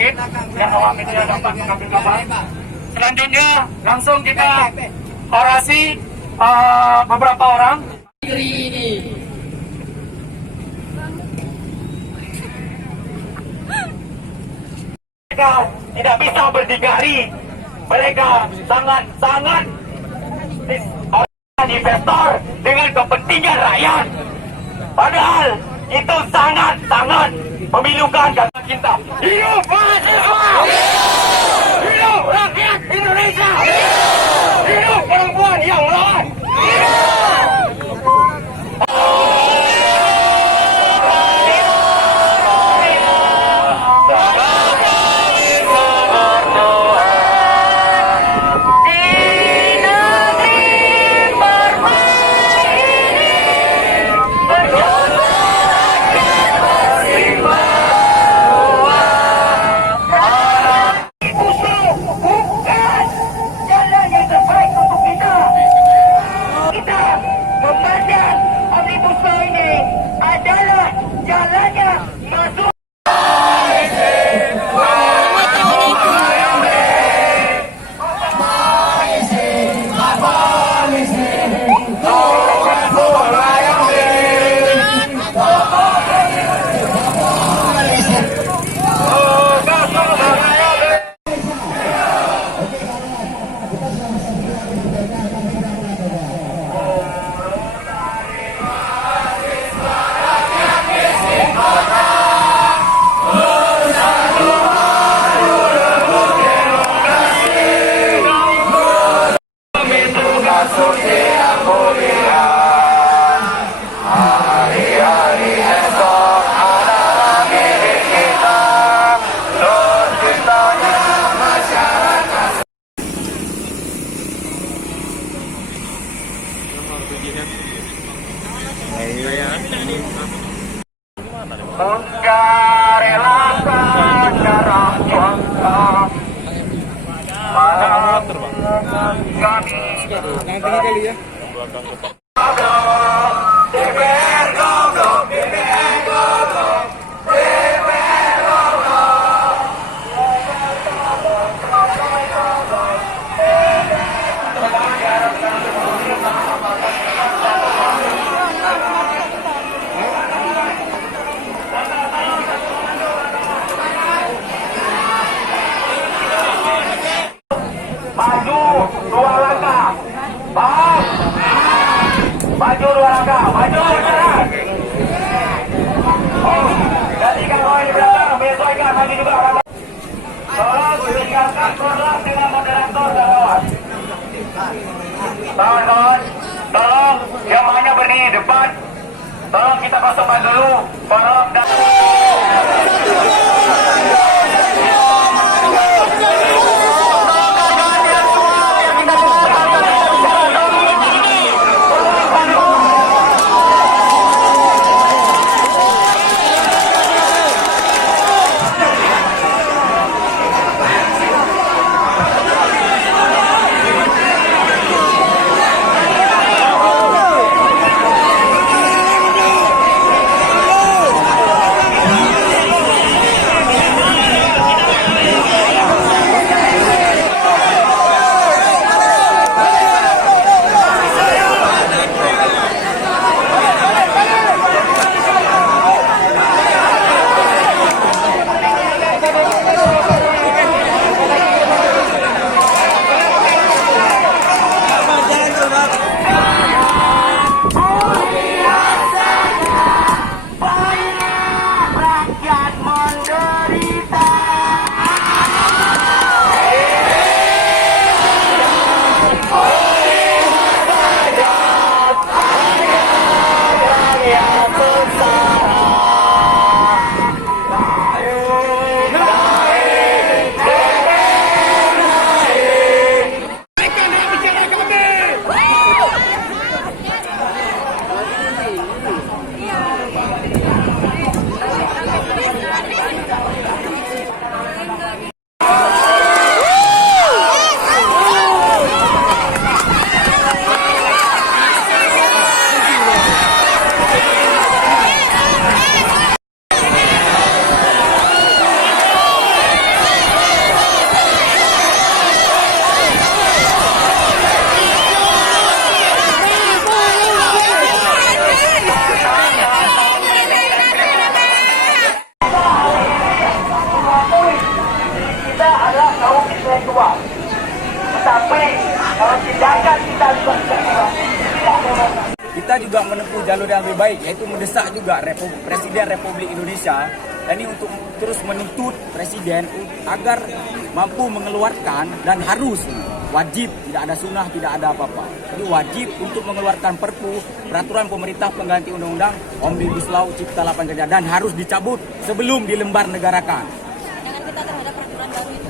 sedikit biar awak media dapat mengambil gambar. Selanjutnya langsung kita orasi beberapa orang. Mereka tidak bisa berdikari. Mereka sangat investor dengan kepentingan rakyat. Padahal itu sangat memilukan karena kita. Hidup mahasiswa! Hidup rakyat Indonesia! Hidup perempuan yang lawan! Mengarelakan darah bangsa malam kami kali ya. DPR goblok, DPR goblok, DPR goblok. Maju dua langkah, paham? Maju dua langkah, maju jalan. Oh, jadi kalau di belakang menyesuaikan maju juga. Tolong dengarkan program dengan moderator dan kawan. Kawan-kawan, tolong yang hanya berdiri depan, tolong kita kosongkan dulu. Tolong dan tindakan kita Kita juga menempuh jalur yang lebih baik, yaitu mendesak juga Presiden Republik Indonesia ini untuk terus menuntut Presiden agar mampu mengeluarkan, dan harus wajib, tidak ada sunnah, tidak ada apa-apa. Jadi wajib untuk mengeluarkan Perpu, peraturan pemerintah pengganti undang-undang Omnibus Law Cipta Lapangan Kerja, dan harus dicabut sebelum dilembar negarakan. Pandangan kita terhadap peraturan baru itu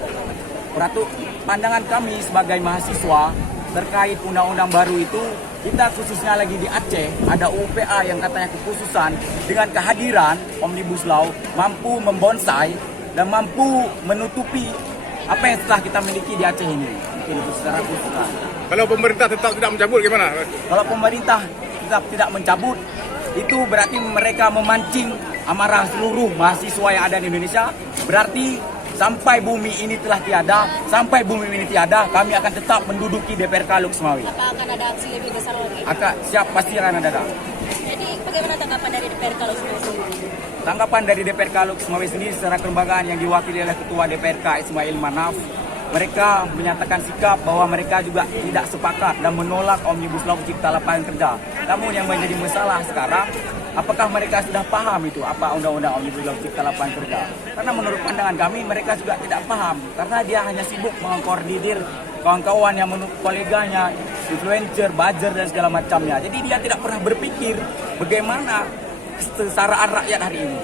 Pandangan kami sebagai mahasiswa terkait undang-undang baru itu, kita khususnya lagi di Aceh ada UPA yang katanya kekhususan dengan kehadiran Omnibus Law mampu membonsai dan mampu menutupi apa yang telah kita miliki di Aceh ini. Mungkin itu secara khusus. Kalau pemerintah tetap tidak mencabut gimana? Kalau pemerintah tetap tidak mencabut, itu berarti mereka memancing amarah seluruh mahasiswa yang ada di Indonesia. Berarti sampai bumi ini telah tiada, kami akan tetap menduduki DPRK Lok Sumawe. apa akan ada aksi lebih besar lagi? Siap, pasti akan ada. Jadi bagaimana tanggapan dari DPRK Lok Sumawe sendiri? Tanggapan dari DPRK Lok Sumawe sendiri secara kelembagaan yang diwakili oleh Ketua DPRK Ismail Manaf, mereka menyatakan sikap bahwa mereka juga tidak sepakat dan menolak Omnibus Law Cipta Lapangan Kerja. Namun yang menjadi masalah sekarang, apakah mereka sudah paham itu apa undang-undang Omnibus Law Cipta Lapangan Kerja? Karena menurut pandangan kami mereka juga tidak paham, karena dia hanya sibuk mengkoordinir kawan-kawan yang menurut koleganya, influencer, buzzer dan segala macamnya. Jadi dia tidak pernah berpikir bagaimana kesejahteraan rakyat hari ini.